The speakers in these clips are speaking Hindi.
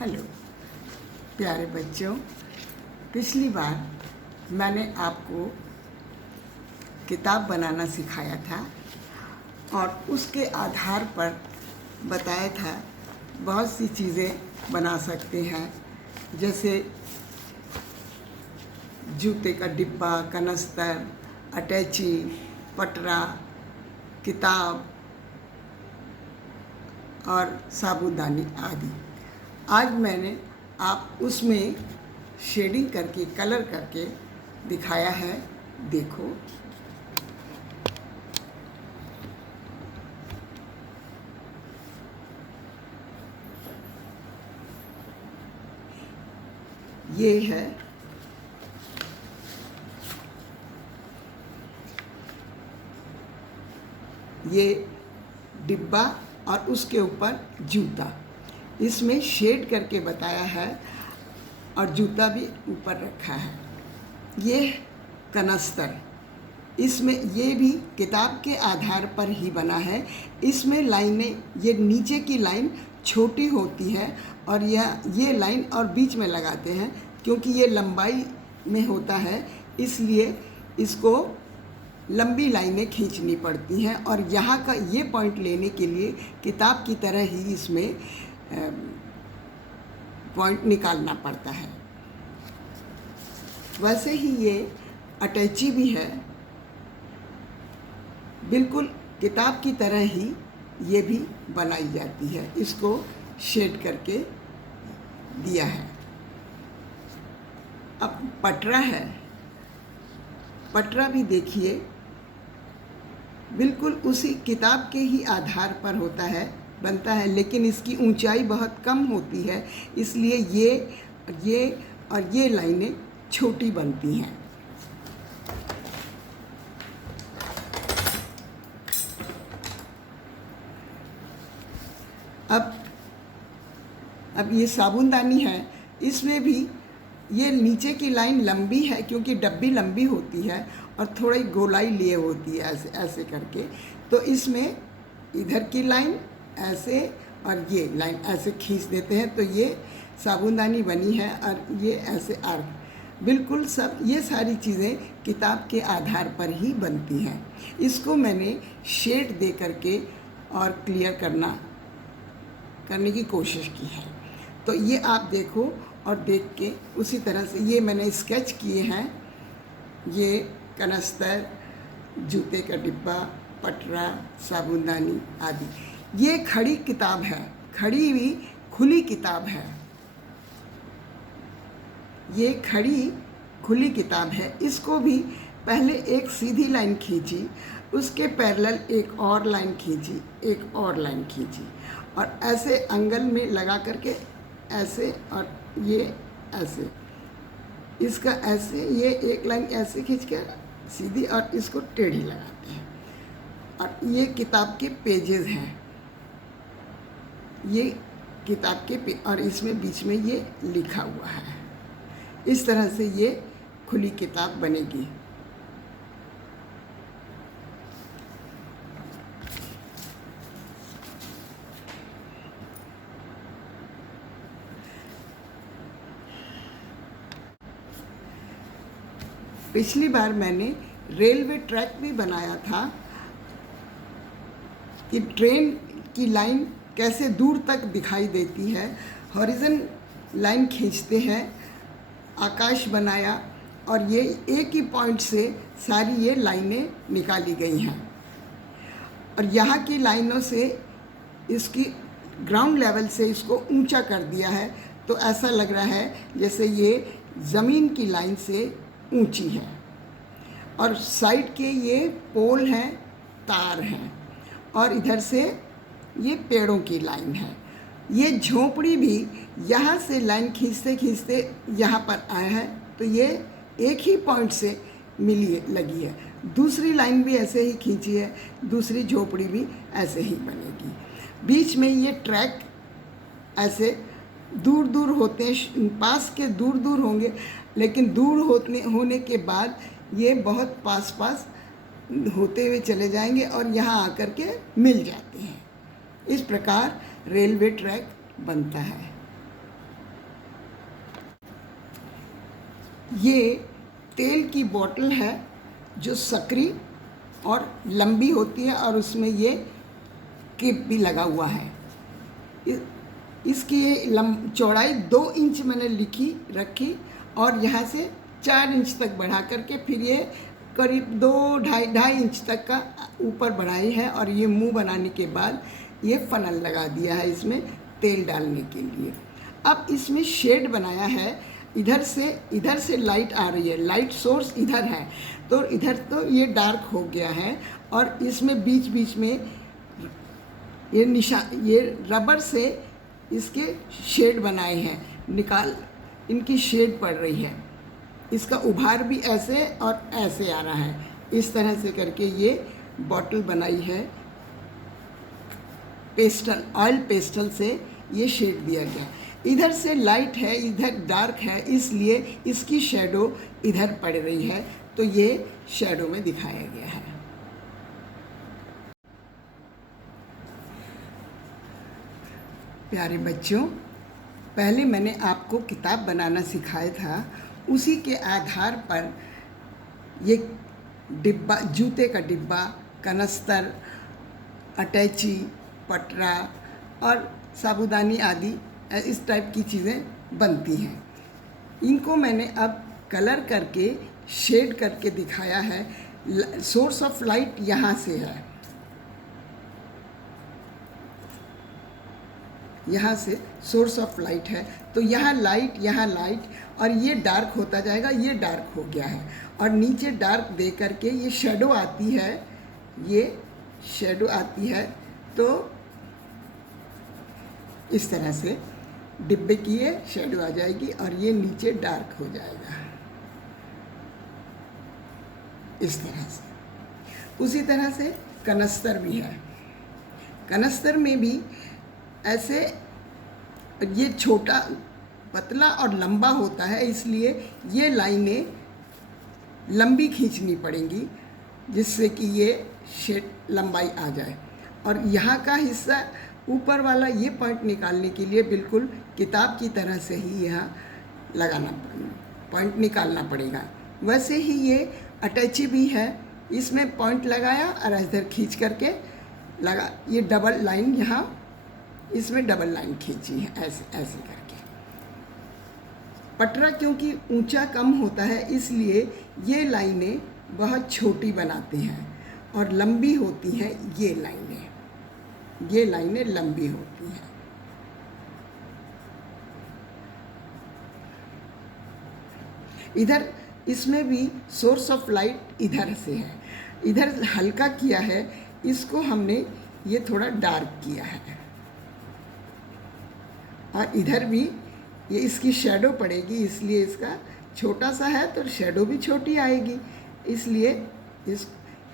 हेलो प्यारे बच्चों, पिछली बार मैंने आपको किताब बनाना सिखाया था और उसके आधार पर बताया था बहुत सी चीज़ें बना सकते हैं, जैसे जूते का डिब्बा, कनस्तर, अटैची, पटरा, किताब और साबुदानी आदि। आज मैंने आप उसमें शेडिंग करके, कलर करके दिखाया है। देखो, ये है ये डिब्बा और उसके ऊपर जूता। इसमें शेड करके बताया है और जूता भी ऊपर रखा है। ये कनस्तर, इसमें ये भी किताब के आधार पर ही बना है। इसमें लाइनें, ये नीचे की लाइन छोटी होती है और ये लाइन और बीच में लगाते हैं, क्योंकि ये लंबाई में होता है, इसलिए इसको लंबी लाइनें खींचनी पड़ती हैं और यहाँ का ये पॉइंट लेने के लिए किताब की तरह ही इसमें पॉइंट निकालना पड़ता है। वैसे ही ये अटैची भी है, बिल्कुल किताब की तरह ही ये भी बनाई जाती है। इसको शेड करके दिया है। अब पटरा है, पटरा भी देखिए बिल्कुल उसी किताब के ही आधार पर होता है, बनता है, लेकिन इसकी ऊंचाई बहुत कम होती है, इसलिए ये और ये लाइनें छोटी बनती हैं। अब ये साबुनदानी है, इसमें भी ये नीचे की लाइन लंबी है, क्योंकि डब्बी लंबी होती है और थोड़ी गोलाई लिए होती है, ऐसे ऐसे करके। तो इसमें इधर की लाइन ऐसे और ये लाइन ऐसे खींच देते हैं, तो ये साबुनदानी बनी है। और ये ऐसे आर्क, बिल्कुल सब ये सारी चीज़ें किताब के आधार पर ही बनती हैं। इसको मैंने शेड दे करके और क्लियर करने की कोशिश की है। तो ये आप देखो और देख के उसी तरह से ये मैंने स्केच किए हैं। ये कनस्तर, जूते का डिब्बा, पटरा, साबुनदानी आदि। ये खड़ी किताब है, खड़ी हुई खुली किताब है। ये खड़ी खुली किताब है। इसको भी पहले एक सीधी लाइन खींची, उसके पैरेलल एक और लाइन खींची, एक और लाइन खींची और ऐसे एंगल में लगा करके ऐसे और ये ऐसे, इसका ऐसे, ये एक लाइन ऐसे खींच के सीधी और इसको टेढ़ी लगाते हैं। और ये किताब के पेजेस हैं, ये किताब के और इसमें बीच में ये लिखा हुआ है। इस तरह से ये खुली किताब बनेगी। पिछली बार मैंने रेलवे ट्रैक भी बनाया था कि ट्रेन की लाइन कैसे दूर तक दिखाई देती है। हॉरिजन लाइन खींचते हैं, आकाश बनाया और ये एक ही पॉइंट से सारी ये लाइनें निकाली गई हैं। और यहाँ की लाइनों से इसकी ग्राउंड लेवल से इसको ऊंचा कर दिया है, तो ऐसा लग रहा है जैसे ये ज़मीन की लाइन से ऊंची है। और साइड के ये पोल हैं, तार हैं और इधर से ये पेड़ों की लाइन है। ये झोपड़ी भी यहाँ से लाइन खींचते खींचते यहाँ पर आया है, तो ये एक ही पॉइंट से लगी है। दूसरी लाइन भी ऐसे ही खींची है, दूसरी झोपड़ी भी ऐसे ही बनेगी। बीच में ये ट्रैक ऐसे दूर दूर होते हैं, पास के दूर दूर होंगे, लेकिन दूर होने के बाद ये बहुत पास पास होते हुए चले जाएंगे और यहाँ आकर के मिल जाते हैं। इस प्रकार रेलवे ट्रैक बनता है। ये तेल की बोतल है जो सकरी और लंबी होती है और उसमें ये क्लिप भी लगा हुआ है। इसकी चौड़ाई 2 इंच मैंने रखी और यहाँ से 4 इंच तक बढ़ा करके फिर ये करीब 2-2.5 इंच तक का ऊपर बढ़ाई है। और ये मुंह बनाने के बाद ये फनल लगा दिया है इसमें तेल डालने के लिए। अब इसमें शेड बनाया है, इधर से लाइट आ रही है, लाइट सोर्स इधर है, तो इधर तो ये डार्क हो गया है और इसमें बीच बीच में ये रबर से इसके शेड बनाए हैं, इनकी शेड पड़ रही है। इसका उभार भी ऐसे और ऐसे आ रहा है, इस तरह से करके ये बॉटल बनाई है। ऑयल पेस्टल से ये शेड दिया गया। इधर से लाइट है, इधर डार्क है, इसलिए इसकी शैडो इधर पड़ रही है, तो ये शैडो में दिखाया गया है। प्यारे बच्चों, पहले मैंने आपको किताब बनाना सिखाया था, उसी के आधार पर ये डिब्बा, जूते का डिब्बा, कनस्तर, अटैची, पटरा और साबुदानी आदि इस टाइप की चीज़ें बनती हैं। इनको मैंने अब कलर करके शेड करके दिखाया है। सोर्स ऑफ लाइट यहाँ से है, यहाँ से सोर्स ऑफ लाइट है, तो यहाँ लाइट और ये डार्क होता जाएगा, ये डार्क हो गया है। और नीचे डार्क दे करके ये शैडो आती है, ये शैडो आती है, तो इस तरह से डिब्बे की ये शैडो आ जाएगी और ये नीचे डार्क हो जाएगा, इस तरह से। उसी तरह से कनस्तर भी है, कनस्तर में भी ऐसे ये छोटा, पतला और लंबा होता है, इसलिए ये लाइनें लंबी खींचनी पड़ेंगी जिससे कि ये शेड लंबाई आ जाए। और यहाँ का हिस्सा ऊपर वाला ये पॉइंट निकालने के लिए बिल्कुल किताब की तरह से ही यहाँ पॉइंट निकालना पड़ेगा। वैसे ही ये अटैची भी है, इसमें पॉइंट लगाया और इधर खींच करके लगा, ये डबल लाइन यहाँ इसमें डबल लाइन खींची है, ऐसे करके। पटरा क्योंकि ऊंचा कम होता है, इसलिए ये लाइनें बहुत छोटी बनाते हैं और लंबी होती हैं। ये लाइनें लंबी होती हैं। इधर इसमें भी सोर्स ऑफ लाइट इधर से है, इधर हल्का किया है, इसको हमने ये थोड़ा डार्क किया है। और इधर भी ये इसकी शैडो पड़ेगी, इसलिए इसका छोटा सा है तो शैडो भी छोटी आएगी, इसलिए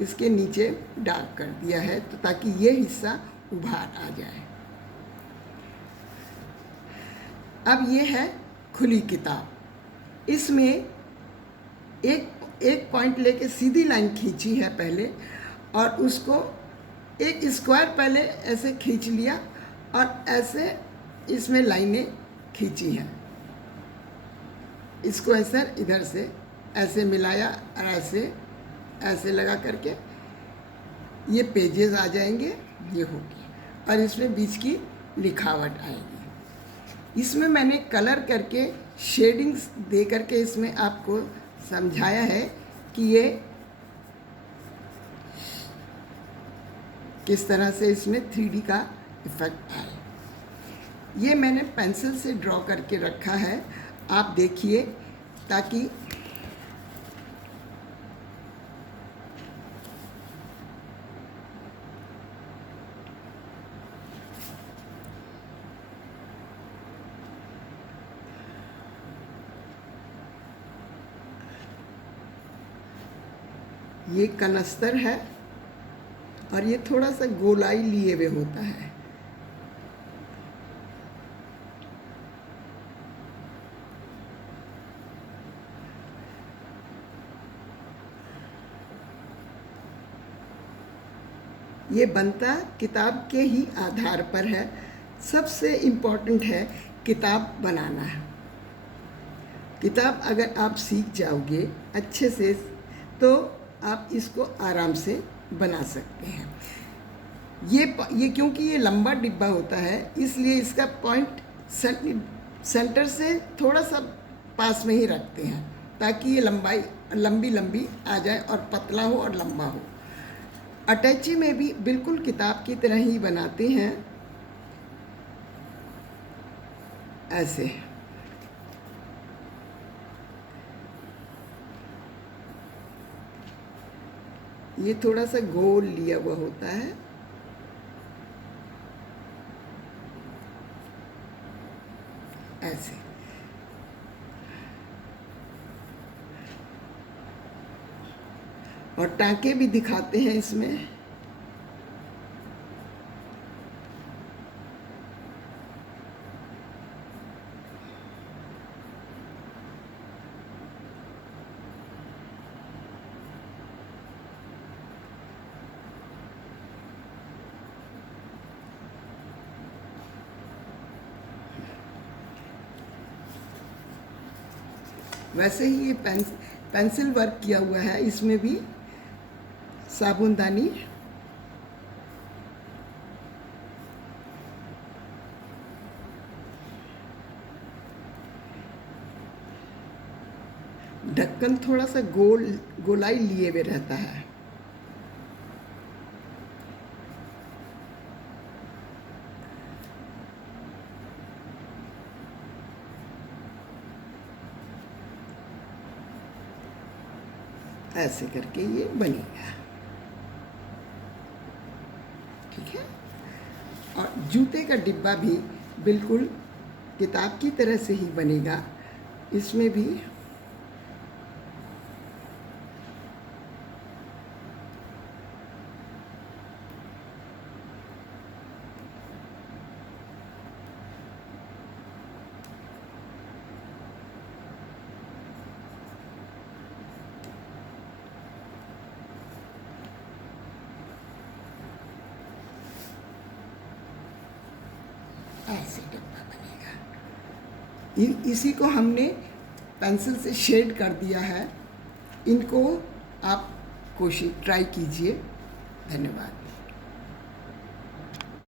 इसके नीचे डार्क कर दिया है, तो ताकि ये हिस्सा उभार आ जाए। अब ये है खुली किताब, इसमें एक पॉइंट लेके सीधी लाइन खींची है पहले, और उसको एक स्क्वायर पहले ऐसे खींच लिया और ऐसे इसमें लाइनें खींची हैं। इसको ऐसे इधर से ऐसे मिलाया और ऐसे लगा करके ये पेजेस आ जाएंगे, ये होगी, और इसमें बीच की लिखावट आएगी। इसमें मैंने कलर करके शेडिंग्स दे करके इसमें आपको समझाया है कि ये किस तरह से इसमें 3D का इफ़ेक्ट आए। ये मैंने पेंसिल से ड्रॉ करके रखा है, आप देखिए, ताकि ये कनस्तर है और ये थोड़ा सा गोलाई लिए हुए होता है। ये बनता किताब के ही आधार पर है। सबसे इम्पोर्टेंट है किताब बनाना है। किताब अगर आप सीख जाओगे अच्छे से तो आप इसको आराम से बना सकते हैं। ये क्योंकि ये लंबा डिब्बा होता है इसलिए इसका पॉइंट सेंटर से थोड़ा सा पास में ही रखते हैं ताकि ये लंबी आ जाए और पतला हो और लंबा हो। अटैची में भी बिल्कुल किताब की तरह ही बनाते हैं, ऐसे। ये थोड़ा सा गोल लिया हुआ होता है, ऐसे। और टाँके भी दिखाते हैं इसमें। वैसे ही ये पेंसिल वर्क किया हुआ है, इसमें भी साबुनदानी, ढक्कन थोड़ा सा गोलाई लिए हुए रहता है। ऐसे करके ये बनेगा, ठीक है। और जूते का डिब्बा भी बिल्कुल किताब की तरह से ही बनेगा। इसमें भी ऐसे डिब्बा बनेगा। इसी को हमने पेंसिल से शेड कर दिया है। इनको आप ट्राई कीजिए। धन्यवाद।